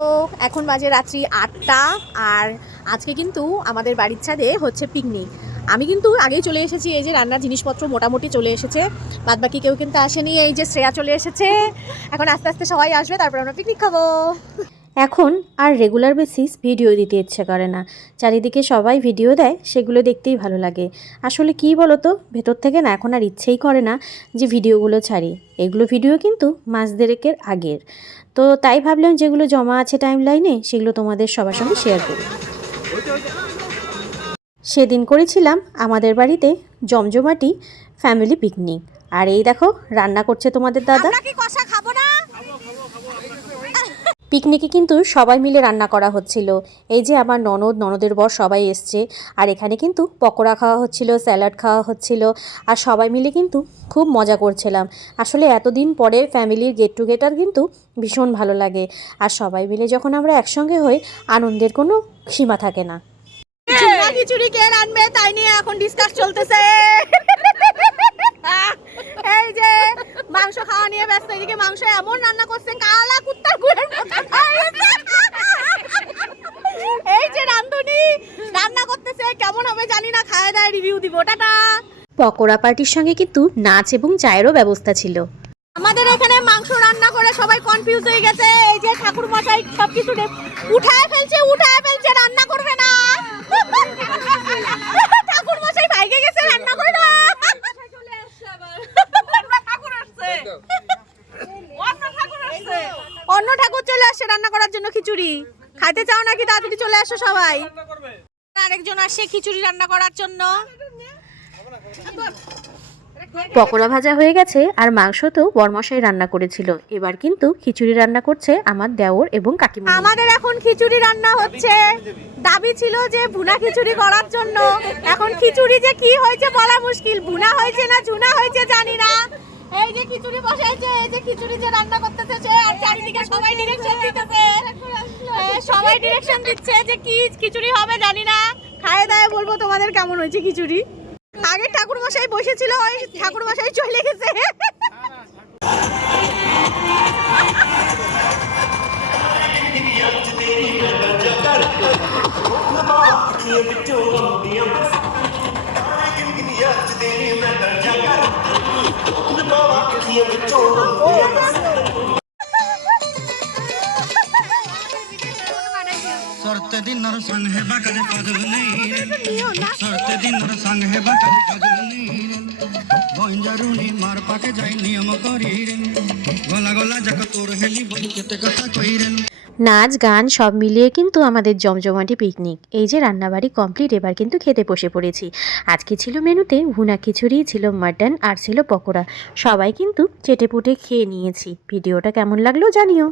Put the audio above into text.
তো এখন বাজে রাত্রি ৮টা। আর আজকে কিন্তু আমাদের বাড়ির ছাদে হচ্ছে পিকনিক। আমি কিন্তু আগেই চলে এসেছি, এই যে রান্নার জিনিসপত্র মোটামুটি চলে এসেছে, বাদবাকি কেউ কিন্তু আসেনি। এই যে শ্রেয়া চলে এসেছে, এখন আস্তে আস্তে সবাই আসবে, তারপর আমরা পিকনিক খাবো। এখন আর রেগুলার বেসিস ভিডিও দিতে ইচ্ছে করে না, চারিদিকে সবাই ভিডিও দেয়, সেগুলো দেখতেই ভালো লাগে। আসলে কি বলো তো, ভেতর থেকে না এখন আর ইচ্ছেই করে না যে ভিডিওগুলো ছাড়ি। এগুলো ভিডিও কিন্তু মাস দেড়েকের আগের, তো তাই ভাবলাম যেগুলো জমা আছে টাইম লাইনে সেগুলো তোমাদের সবার সঙ্গে শেয়ার করি। সেদিন করেছিলাম আমাদের বাড়িতে জমজমাটি ফ্যামিলি পিকনিক, আর এই দেখো রান্না করছে তোমাদের দাদা। আমরা কি কষা খাবো না? পিকনিকে কিন্তু সবাই মিলে রান্না করা হচ্ছিল। এই যে আমার ননদের বর সবাই এসছে, আর এখানে কিন্তু পকোড়া খাওয়া হচ্ছিল, স্যালাড খাওয়া হচ্ছিল, আর সবাই মিলে কিন্তু খুব মজা করছিলাম। আসলে এতদিন পরে ফ্যামিলির গেট টুগেদার কিন্তু ভীষণ ভালো লাগে, আর সবাই মিলে যখন আমরা একসঙ্গে হই আনন্দের কোনো সীমা থাকে না। খিচুড়ি কে রান্নবে তাই নিয়ে এখন ডিসকাস চলতেছে। এই যে মাংস খাওয়া নিয়ে ব্যস্ত, এদিকে মাংস এমন রান্না করছে কালা কুত্তার গুড়ের মতো। এই যে রান্ধুনি রান্না করতেছে, কেমন হবে জানি না, খায় দায় রিভিউ দিব। টাটা। পকোড়া পার্টির সঙ্গে কিন্তু নাচ এবং চায়েরও ব্যবস্থা ছিল। আমাদের এখানে মাংস রান্না করে সবাই কনফিউজ হয়ে গেছে। এই যে ঠাকুর মশাই সবকিছু উঠায় ফেলছে রান্না করবে না। ঠাকুর মশাই ভাইগে গেছে, রান্না করে না। অন্য ঠাকুর চলে আসছে রান্না করার জন্য খিচুড়ি। খাইতে চাও নাকি? তাড়াতাড়ি চলে আসো সবাই। আরেকজন আসছে খিচুড়ি রান্না করার জন্য। পকোড়া ভাজা হয়ে গেছে, আর মাংস তো বরমশাই রান্না করেছিল। এবার কিন্তু খিচুড়ি রান্না করছে আমার দেওর এবং কাকিমা। আমাদের এখন খিচুড়ি রান্না হচ্ছে। দাবি ছিল যে ভুনা খিচুড়ি করার জন্য, এখন খিচুড়ি যে কি হয়েছে বলা মুশকিল। ভুনা হয়েছে না ঝুনা হয়েছে জানি না। এই যে খিচুড়ি বসাইছে, এই যে খিচুড়ি যে রান্না করতেছে সে, আর চারিদিকে সবাই ডিরেকশন দিতেছে। সবাই ডিরেকশন দিচ্ছে যে কি খিচুড়ি হবে জানি না। খায় দায় বলবো তোমাদের কেমন হয়েছে খিচুড়ি। আগে ঠাকুর মশাই বসেছিল, ওই ঠাকুর মশাই চলে গেছে। সরতে দিনর সঙ্গে বাকারে কাজল নেই সরতে দিনর সঙ্গে বাকারে কাজল নেই বঞ্জারুনি মার পাকে যাই নিয়ম করিরেন গলা গলা যাক তোর হেলি বলি কেতে কথা কইরেন। নাচ গান সব মিলিয়ে কিন্তু আমাদের জমজমাটি পিকনিক। এই যে রান্নাবাড়ি কমপ্লিট, এবার কিন্তু খেতে বসে পড়েছি। আজকে ছিল মেনুতে ভুনা খিচুড়ি, ছিল মাটন, আর ছিল পকোড়া। সবাই কিন্তু চেটেপুটে খেয়ে নিয়েছি। ভিডিওটা কেমন লাগলো জানিও।